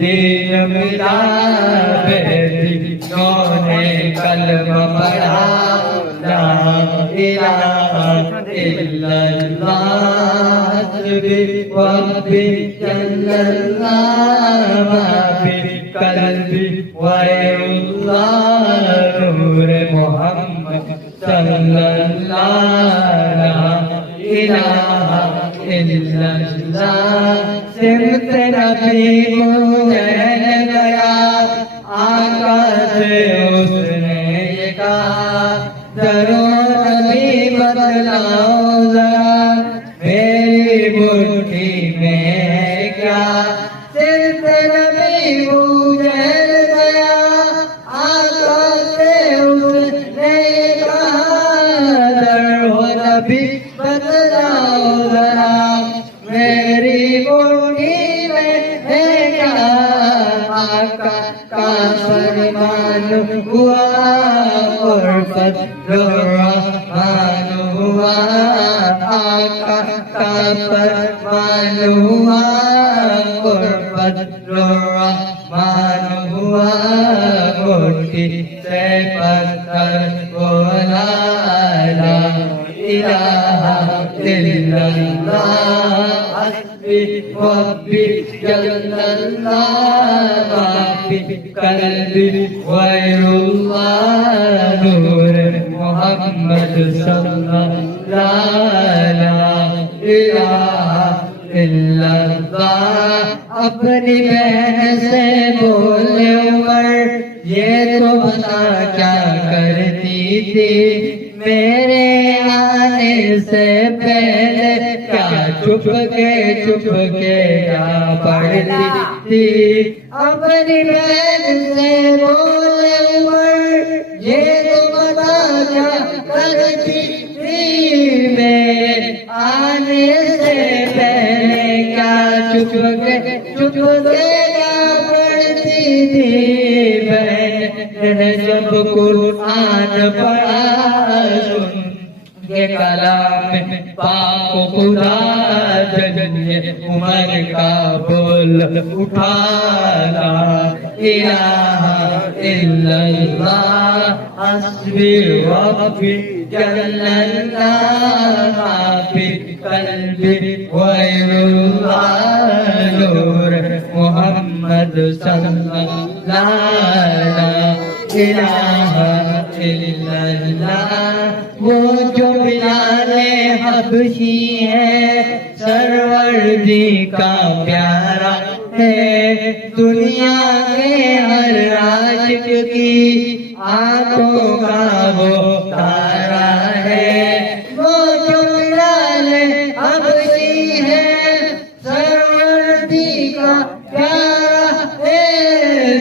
دین ملا بیٹیوں نے کلمہ پڑھا لا الہ الا اللہ حسبی ربی جل اللہ ما فی قلبی غیر اللہ نور محمد صلی اللہ لا الہ الا اللہ سمت نبی مجھے گیا آقا سے اس نے یہ کہا ضرور نبی بتلاؤ ذرا میری مٹھی میں ہے کیا سمت نبی مجھے گیا آقا سے اس نے یہ کہا ضرور نبی بتلاؤ ذرا میری مٹھی میں ہے کیا آقا کا فرمان ہوا اور فضل الرحمن ہوا آقا کا فرمان ہوا اور فضل الرحمن ہوا مٹھی سے پتھر بولا لا الہ الا اللہ حسبی ربی جل اللہ ما فی قلبی غیر اللہ نور محمد صلی اللہ لا الہ الا اللہ اپنی بہن سے بولے عمر یہ تو بتا کیا کرتی تھی میرے آنے سے پہلے کیا چھپ کے کیا پڑھتی تھی اپنی بہن سے بولے عمر یہ تو بتا کیا کرتی تھی میرے آنے سے پہلے کیا چھپ کے کیا پڑھتی تھی بہن جب قرآن پڑھا سن کے کلام پاک خدا جنیے عمر کا بول اٹھا لا الہ الا اللہ حسبی ربی جل اللہ ما فی قلبی غیر اللہ نور محمد صلی اللہ لا الہ الا اللہ وہ جو بلال حبشی ہے سرور جی کا پیارا ہے دنیا کے ہر عاشق کی آنکھوں کا وہ تارا ہے وہ جو بلال حبشی ہے سرور جی کا پیارا ہے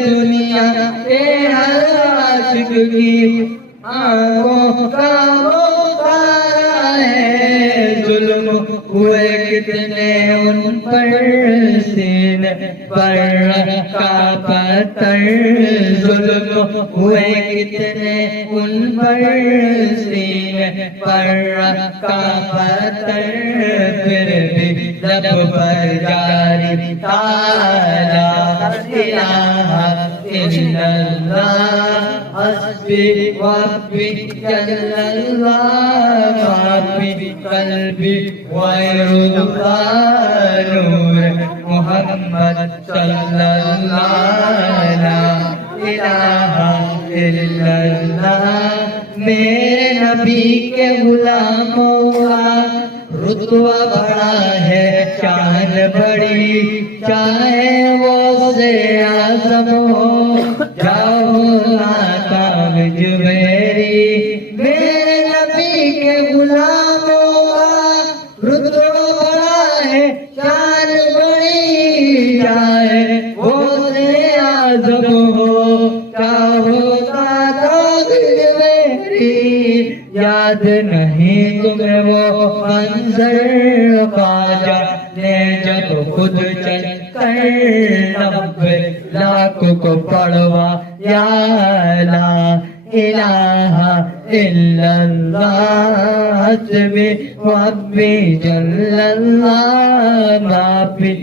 دنیا کے ہر عاشق کی آنکھوں کا وہ تارا ہے ظلم ہوئے کتنے ان پر سینے پر کا پتھر ظلم ہوئے کتنے ان پر سینے پر کا پتھر پھر بھی لب پر جاری تھا لا الہ الا اللہ حسبی ربی جل اللہ ما فی قلبی غیر اللہ نور محمد صلی اللہ لا الہ الا اللہ میرے نبی کے غلاموں کا رتبہ بڑا ہے شان بڑی چاہے وہ سے اعظم ہو جاؤ آتا میری میرے نبی کے غلاموں کا رتبہ بڑا ہے شان بڑی چاہے وہ سے اعظم ہو چاہو یاد نہیں تمہیں وہ منظر خواجہ نے جب خود چل کر 90 لاکھ کو پڑھوا یا لا الہ الا اللہ حسبی ربی جل اللہ ما فی